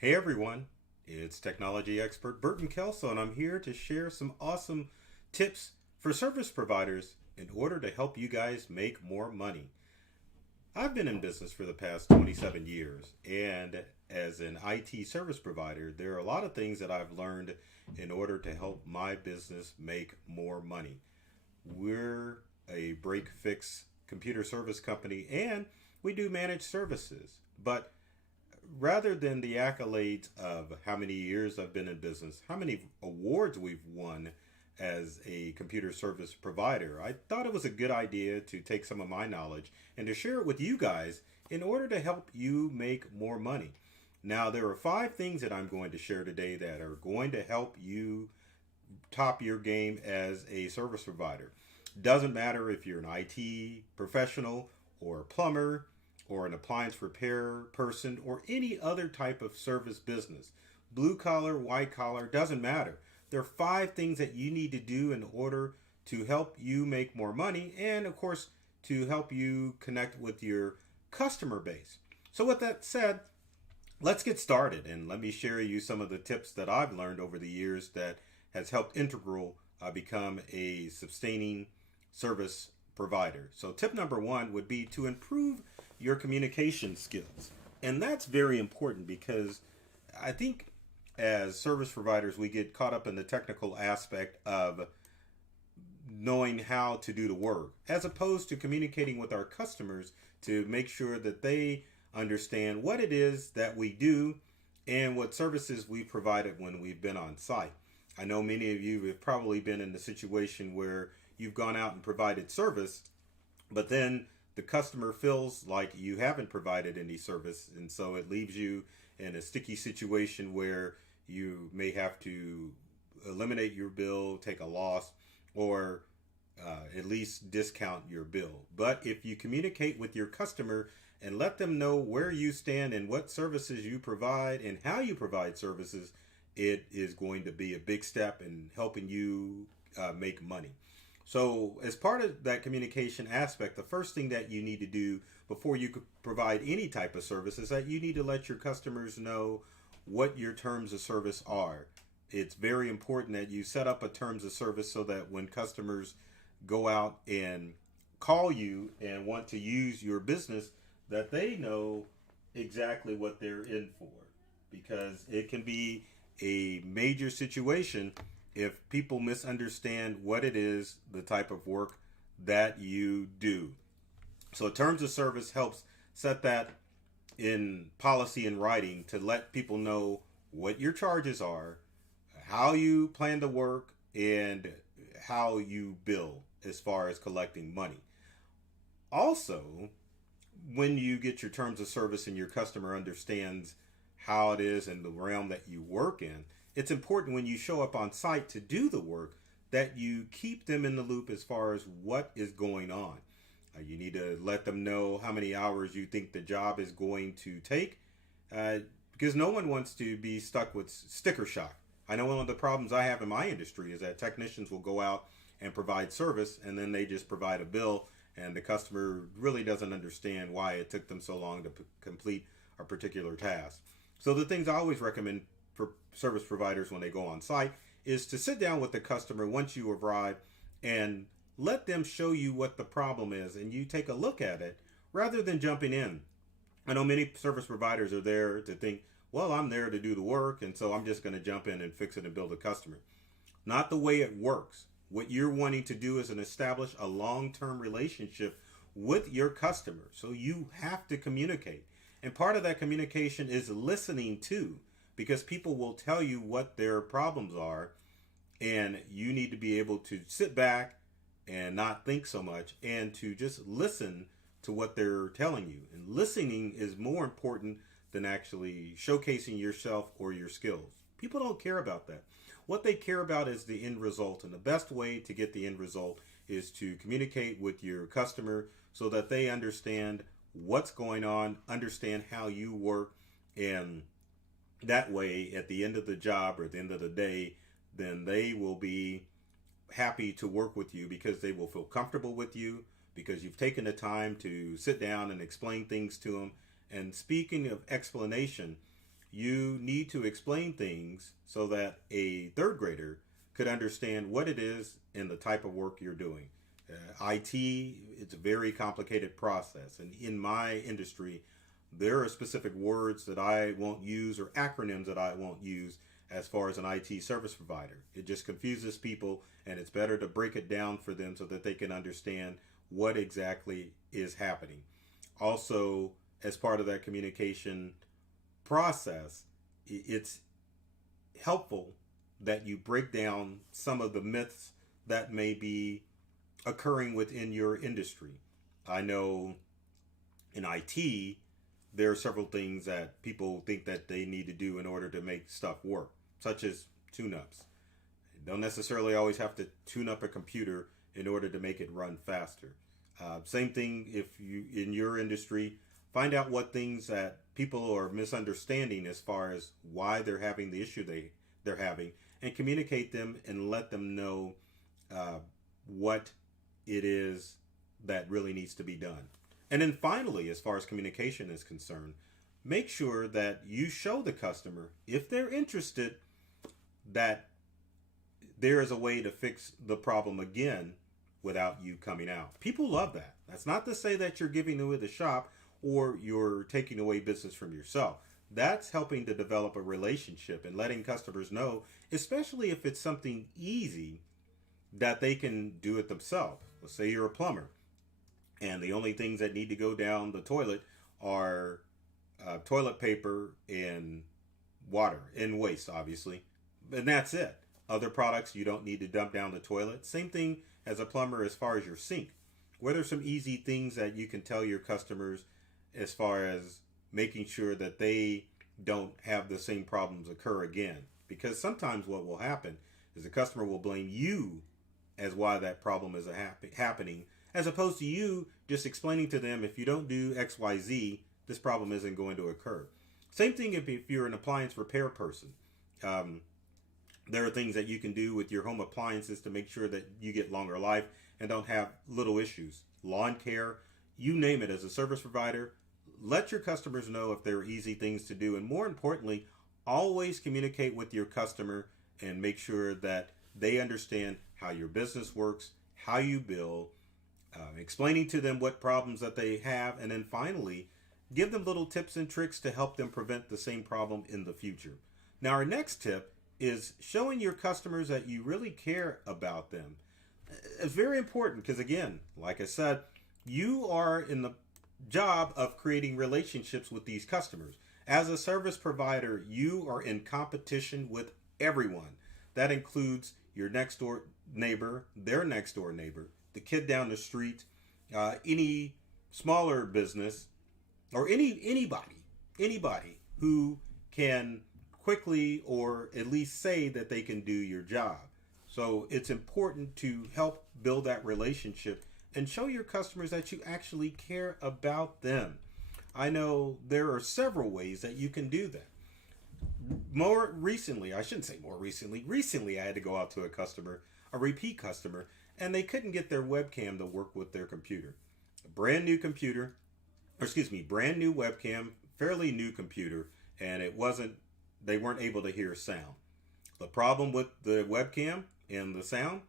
Hey everyone, it's technology expert Burton Kelso, and I'm here to share some awesome tips for service providers in order to help you guys make more money. I've been in business for the past 27 years, and as an IT service provider, there are a lot of things that I've learned in order to help my business make more money. We're a break fix computer service company and we do managed services, but rather than the accolades of how many years I've been in business, how many awards we've won as a computer service provider, I thought it was a good idea to take some of my knowledge and to share it with you guys in order to help you make more money. Now, there are five things that I'm going to share today that are going to help you top your game as a service provider. Doesn't matter if you're an IT professional or a plumber or an appliance repair person or any other type of service business. Blue collar, white collar, doesn't matter. There are five things that you need to do in order to help you make more money and, of course, to help you connect with your customer base. So, with that said, let's get started and let me share you some of the tips that I've learned over the years that has helped Integral become a sustaining service provider. So tip number one would be to improve your communication skills. And that's very important because I think as service providers, we get caught up in the technical aspect of knowing how to do the work, as opposed to communicating with our customers to make sure that they understand what it is that we do and what services we provided when we've been on site. I know many of you have probably been in the situation where you've gone out and provided service, but then the customer feels like you haven't provided any service, and so it leaves you in a sticky situation where you may have to eliminate your bill, take a loss, or at least discount your bill. But if you communicate with your customer and let them know where you stand and what services you provide and how you provide services, it is going to be a big step in helping you make money. So, as part of that communication aspect, the first thing that you need to do before you could provide any type of service is that you need to let your customers know what your terms of service are. It's very important that you set up a terms of service so that when customers go out and call you and want to use your business, that they know exactly what they're in for, because it can be a major situation if people misunderstand what it is, the type of work that you do. So terms of service helps set that in policy and writing to let people know what your charges are, how you plan to work, and how you bill as far as collecting money. Also, when you get your terms of service and your customer understands how it is in the realm that you work in, it's important when you show up on site to do the work that you keep them in the loop as far as what is going on. You need to let them know how many hours you think the job is going to take, because no one wants to be stuck with sticker shock. I know one of the problems I have in my industry is that technicians will go out and provide service and then they just provide a bill and the customer really doesn't understand why it took them so long to complete a particular task. So the things I always recommend for service providers when they go on site is to sit down with the customer once you arrive and let them show you what the problem is and you take a look at it rather than jumping in. I know many service providers are there to think, well, I'm there to do the work and so I'm just going to jump in and fix it and build a customer. Not the way it works. What you're wanting to do is establish a long-term relationship with your customer. So you have to communicate. And part of that communication is listening too, because people will tell you what their problems are and you need to be able to sit back and not think so much and to just listen to what they're telling you. And listening is more important than actually showcasing yourself or your skills. People don't care about that. What they care about is the end result. And the best way to get the end result is to communicate with your customer so that they understand what's going on, understand how you work, and that way at the end of the job or at the end of the day, then they will be happy to work with you because they will feel comfortable with you because you've taken the time to sit down and explain things to them. And speaking of explanation, you need to explain things so that a third grader could understand what it is and the type of work you're doing. IT, it's a very complicated process. And in my industry, there are specific words that I won't use or acronyms that I won't use as far as an IT service provider. It just confuses people, and it's better to break it down for them so that they can understand what exactly is happening. Also, as part of that communication process, it's helpful that you break down some of the myths that may be occurring within your industry. I know in IT, there are several things that people think that they need to do in order to make stuff work, such as tune-ups. You don't necessarily always have to tune up a computer in order to make it run faster. Same thing if you in your industry, find out what things that people are misunderstanding as far as why they're having the issue they're having, and communicate them and let them know what it is that really needs to be done. And then finally, as far as communication is concerned, make sure that you show the customer, if they're interested, that there is a way to fix the problem again without you coming out. People love that. That's not to say that you're giving away the shop or you're taking away business from yourself. That's helping to develop a relationship and letting customers know, especially if it's something easy, that they can do it themselves. Let's say you're a plumber, and the only things that need to go down the toilet are toilet paper and water and waste, obviously. And that's it. Other products you don't need to dump down the toilet. Same thing as a plumber as far as your sink. What are some easy things that you can tell your customers as far as making sure that they don't have the same problems occur again? Because sometimes what will happen is the customer will blame you as why that problem is happening, as opposed to you just explaining to them, if you don't do XYZ, this problem isn't going to occur. Same thing if you're an appliance repair person. There are things that you can do with your home appliances to make sure that you get longer life and don't have little issues. Lawn care, you name it. As a service provider, let your customers know if there are easy things to do. And more importantly, always communicate with your customer and make sure that they understand how your business works, how you bill, explaining to them what problems that they have, and then finally, give them little tips and tricks to help them prevent the same problem in the future. Now, our next tip is showing your customers that you really care about them. It's very important because, again, like I said, you are in the job of creating relationships with these customers. As a service provider, you are in competition with everyone. That includes your next door neighbor, their next door neighbor, the kid down the street, any smaller business, or anybody who can quickly or at least say that they can do your job. So it's important to help build that relationship and show your customers that you actually care about them. I know there are several ways that you can do that. Recently I had to go out to a repeat customer, and they couldn't get their webcam to work with their computer. A brand new webcam, fairly new computer, and they weren't able to hear sound. The problem with the webcam and the sound,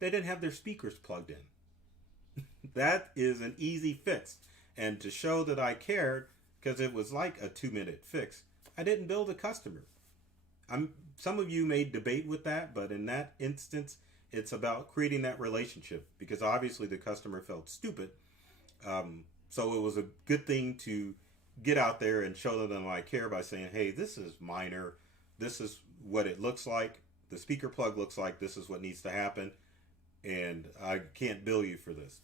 they didn't have their speakers plugged in. That is an easy fix. And to show that I cared, because it was like a 2-minute fix, I didn't bill the customer. Some of you may debate with that, but in that instance, it's about creating that relationship, because obviously the customer felt stupid. So it was a good thing to get out there and show them I care by saying, hey, this is minor. This is what it looks like. The speaker plug looks like this is what needs to happen. And I can't bill you for this.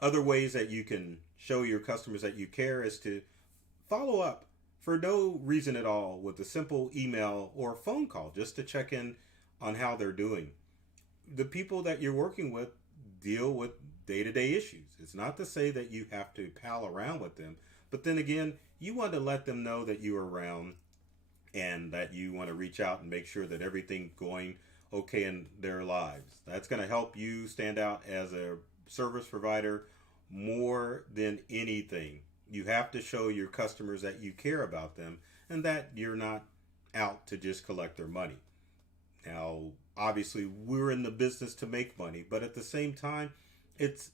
Other ways that you can show your customers that you care is to follow up for no reason at all with a simple email or phone call just to check in on how they're doing. The people that you're working with deal with day-to-day issues. It's not to say that you have to pal around with them, but then again, you want to let them know that you're around and that you want to reach out and make sure that everything's going okay in their lives. That's going to help you stand out as a service provider more than anything. You have to show your customers that you care about them, and that you're not out to just collect their money. Now, obviously, we're in the business to make money, but at the same time, it's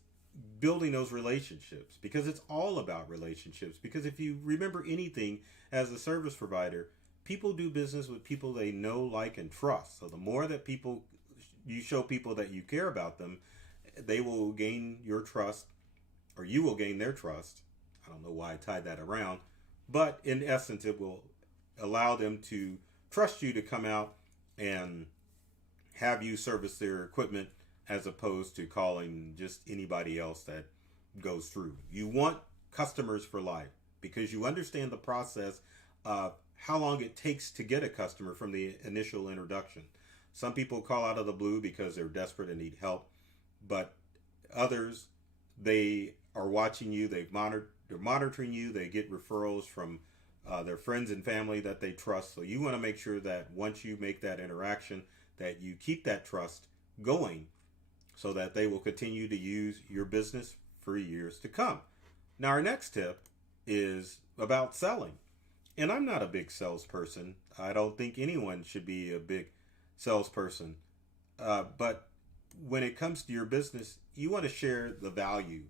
building those relationships, because it's all about relationships. Because if you remember anything as a service provider, people do business with people they know, like, and trust. So the more that people you show people that you care about them, they will gain your trust, or you will gain their trust. I don't know why I tied that around, but in essence, it will allow them to trust you to come out and have you service their equipment, as opposed to calling just anybody else that goes through. You want customers for life, because you understand the process of how long it takes to get a customer from the initial introduction. Some people call out of the blue because they're desperate and need help, but others, they are watching you. They're monitoring you. They get referrals from their friends and family that they trust. So you want to make sure that once you make that interaction, that you keep that trust going, so that they will continue to use your business for years to come. Now, our next tip is about selling. And I'm not a big salesperson. I don't think anyone should be a big salesperson. But when it comes to your business, you want to share the value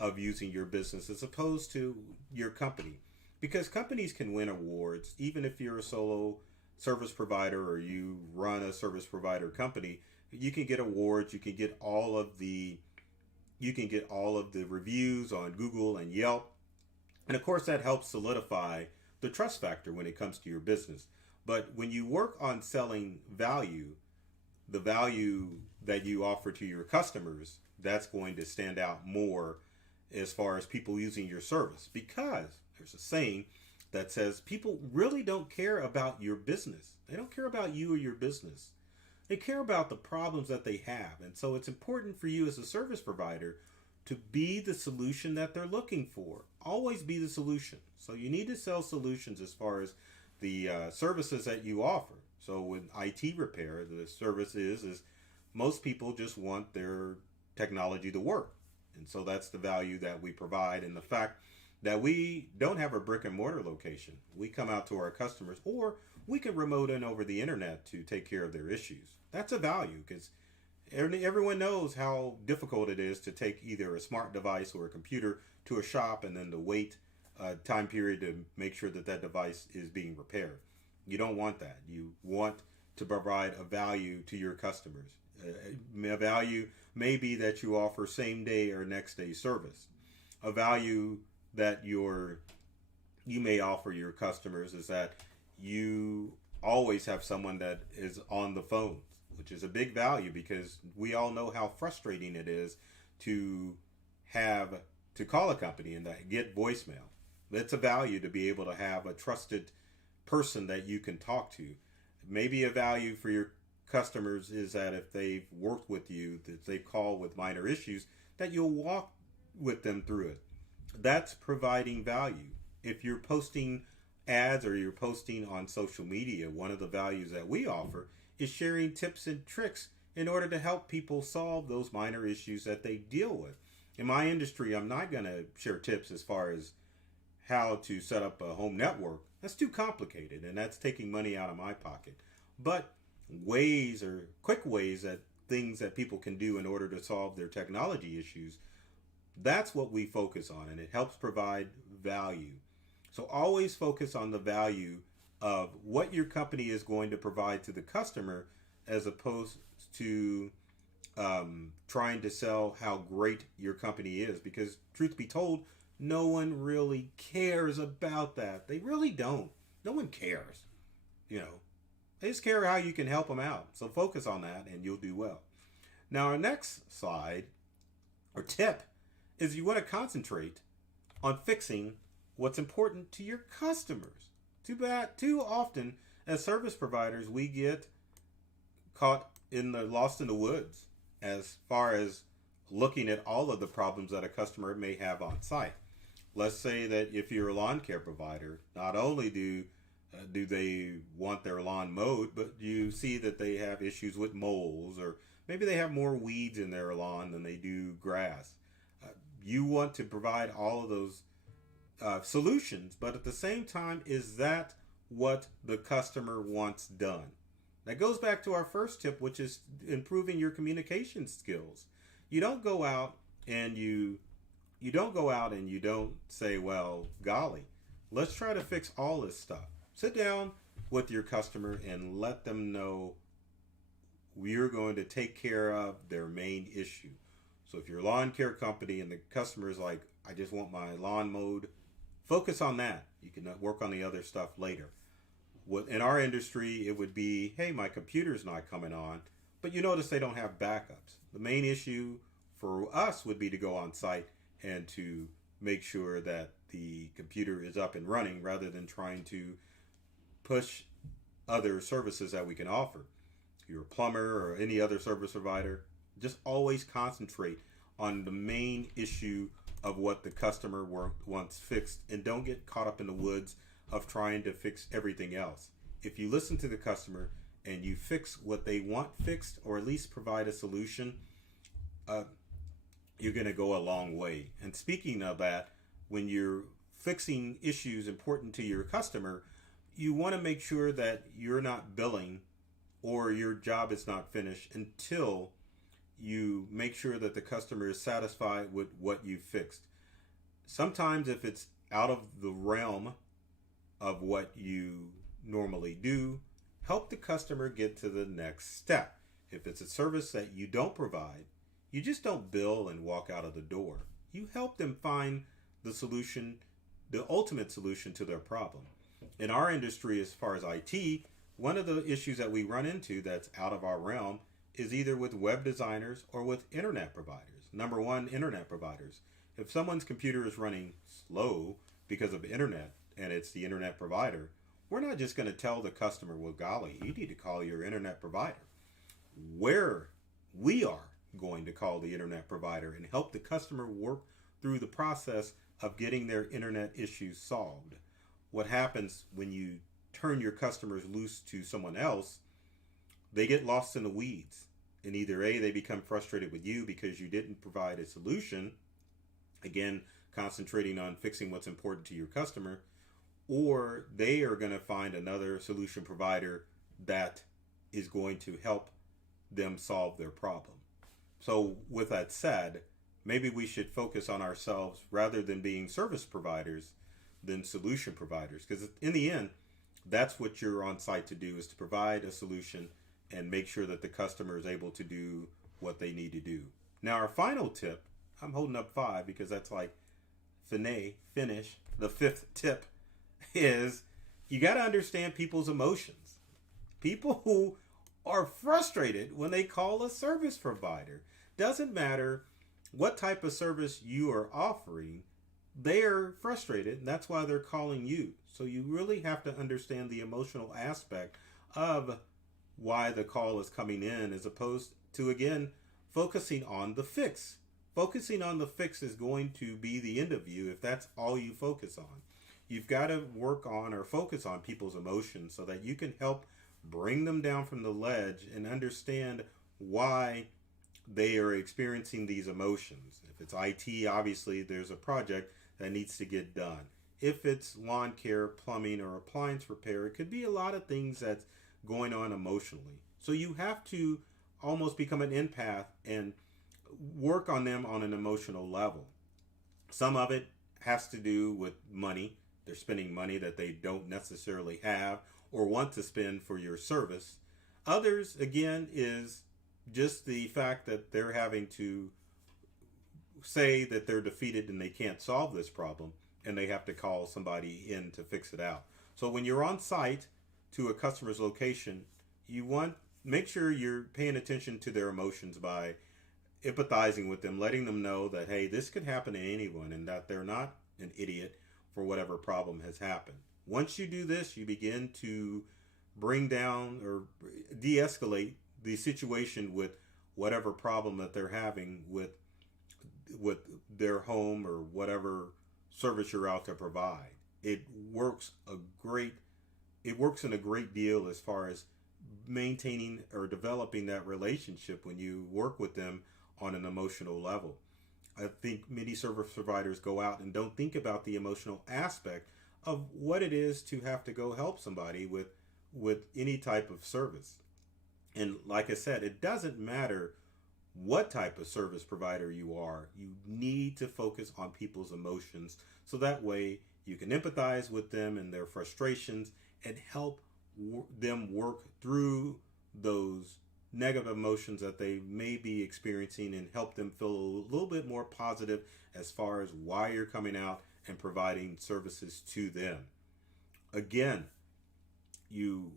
of using your business as opposed to your company. Because companies can win awards, even if you're a solo service provider or you run a service provider company. You can get awards. You can get all of the reviews on Google and Yelp. And of course, that helps solidify the trust factor when it comes to your business. But when you work on selling value, the value that you offer to your customers, that's going to stand out more as far as people using your service. Because there's a saying that says people really don't care about your business. They don't care about you or your business. They care about the problems that they have. And so it's important for you as a service provider to be the solution that they're looking for. Always be the solution. So you need to sell solutions as far as the services that you offer. So with IT repair, the service is most people just want their technology to work. And so that's the value that we provide, and the fact that we don't have a brick and mortar location. We come out to our customers, or we can remote in over the internet to take care of their issues. That's a value, because everyone knows how difficult it is to take either a smart device or a computer to a shop and then to wait a time period to make sure that that device is being repaired. You don't want that. You want to provide a value to your customers. A value may be that you offer same day or next day service. A value that you may offer your customers is that you always have someone that is on the phone, which is a big value, because we all know how frustrating it is to have to call a company and get voicemail. It's a value to be able to have a trusted person that you can talk to. Maybe a value for your customers is that if they've worked with you, that they call with minor issues, that you'll walk with them through it. That's providing value. If you're posting ads or you're posting on social media, one of the values that we offer is sharing tips and tricks in order to help people solve those minor issues that they deal with. In my industry, I'm not going to share tips as far as how to set up a home network. That's too complicated, and that's taking money out of my pocket. But ways, or quick ways, that things that people can do in order to solve their technology issues, that's what we focus on, and it helps provide value. So always focus on the value of what your company is going to provide to the customer, as opposed to trying to sell how great your company is. Because truth be told, no one really cares about that. They really don't. No one cares. They just care how you can help them out. So focus on that and you'll do well. Now, our next slide or tip is you want to concentrate on fixing what's important to your customers. Too often as service providers, we get caught lost in the woods as far as looking at all of the problems that a customer may have on site. Let's say that if you're a lawn care provider, not only do they want their lawn mowed, but you see that they have issues with moles, or maybe they have more weeds in their lawn than they do grass. You want to provide all of those solutions, but at the same time, is that what the customer wants done. That goes back to our first tip, which is improving your communication skills. You don't go out and you don't say, well, golly, let's try to fix all this stuff. Sit down with your customer and let them know we're going to take care of their main issue. So if you're a lawn care company and the customer is like, I just want my lawn mowed, focus on that. You can work on the other stuff later. In our industry, it would be, hey, my computer's not coming on, but you notice they don't have backups. The main issue for us would be to go on site and to make sure that the computer is up and running rather than trying to push other services that we can offer. If you're a plumber or any other service provider, just always concentrate on the main issue of what the customer wants fixed, and don't get caught up in the woods of trying to fix everything else. If you listen to the customer and you fix what they want fixed, or at least provide a solution, you're going to go a long way. And speaking of that, when you're fixing issues important to your customer, you want to make sure that you're not billing or your job is not finished until you make sure that the customer is satisfied with what you fixed. Sometimes if it's out of the realm of what you normally do, help the customer get to the next step. If it's a service that you don't provide, you just don't bill and walk out of the door. You help them find the solution, the ultimate solution to their problem. In our industry, as far as IT, one of the issues that we run into that's out of our realm is either with web designers or with internet providers. Number one, internet providers. If someone's computer is running slow because of internet and it's the internet provider, we're not just going to tell the customer, well, golly, you need to call your internet provider. We are going to call the internet provider and help the customer work through the process of getting their internet issues solved. What happens when you turn your customers loose to someone else, they get lost in the weeds. And either A, they become frustrated with you because you didn't provide a solution, again, concentrating on fixing what's important to your customer, or they are going to find another solution provider that is going to help them solve their problem. So with that said, maybe we should focus on ourselves rather than being service providers than solution providers. Because in the end, that's what you're on site to do, is to provide a solution and make sure that the customer is able to do what they need to do. Now, our final tip, I'm holding up 5 because that's like finish. The 5th tip is you got to understand people's emotions. People who are frustrated when they call a service provider. Doesn't matter what type of service you are offering, they're frustrated, and that's why they're calling you. So you really have to understand the emotional aspect of why the call is coming in, as opposed to, again, focusing on the fix. Focusing on the fix is going to be the end of you if that's all you focus on. You've got to work on or focus on people's emotions so that you can help bring them down from the ledge and understand why they are experiencing these emotions. If it's IT, obviously there's a project that needs to get done. If it's lawn care, plumbing, or appliance repair, it could be a lot of things that's going on emotionally. So you have to almost become an empath and work on them on an emotional level. Some of it has to do with money. They're spending money that they don't necessarily have or want to spend for your service. Others, again, is just the fact that they're having to say that they're defeated and they can't solve this problem, and they have to call somebody in to fix it out. So when you're on site to a customer's location, you want make sure you're paying attention to their emotions by empathizing with them, letting them know that, hey, this could happen to anyone and that they're not an idiot for whatever problem has happened. Once you do this, you begin to bring down or de-escalate the situation with whatever problem that they're having with their home or whatever service you're out to provide. It works in a great deal as far as maintaining or developing that relationship when you work with them on an emotional level. I think many service providers go out and don't think about the emotional aspect of what it is to have to go help somebody with any type of service. And like I said, it doesn't matter what type of service provider you are. You need to focus on people's emotions so that way you can empathize with them and their frustrations and help them work through those negative emotions that they may be experiencing and help them feel a little bit more positive as far as why you're coming out and providing services to them. Again, you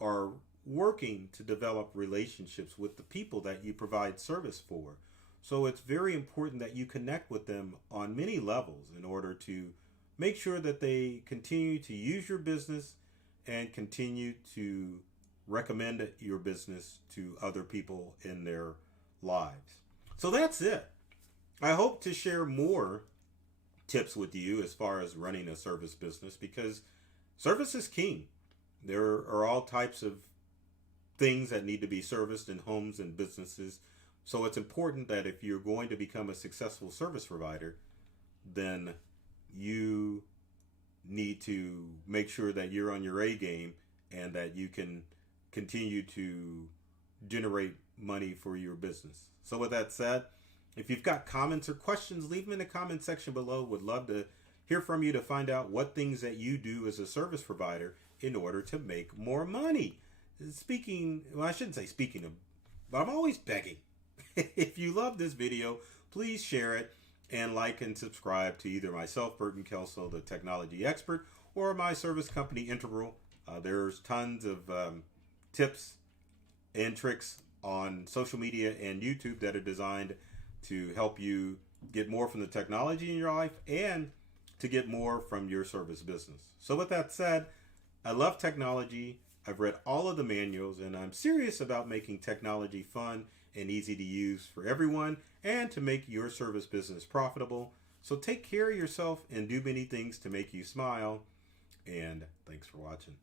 are working to develop relationships with the people that you provide service for. So it's very important that you connect with them on many levels in order to make sure that they continue to use your business and continue to recommend your business to other people in their lives. So that's it. I hope to share more tips with you as far as running a service business because service is king. There are all types of things that need to be serviced in homes and businesses. So it's important that if you're going to become a successful service provider, then you need to make sure that you're on your A game and that you can continue to generate money for your business. So with that said, if you've got comments or questions, leave them in the comment section below. Would love to hear from you to find out what things that you do as a service provider in order to make more money. Speaking, well, I shouldn't say speaking of, but I'm always begging. If you love this video, please share it and like and subscribe to either myself, Burton Kelso, the technology expert, or my service company, Integral. There's tons of tips and tricks on social media and YouTube that are designed to help you get more from the technology in your life and to get more from your service business. So with that said, I love technology. I've read all of the manuals and I'm serious about making technology fun and easy to use for everyone and to make your service business profitable. So take care of yourself and do many things to make you smile. And thanks for watching.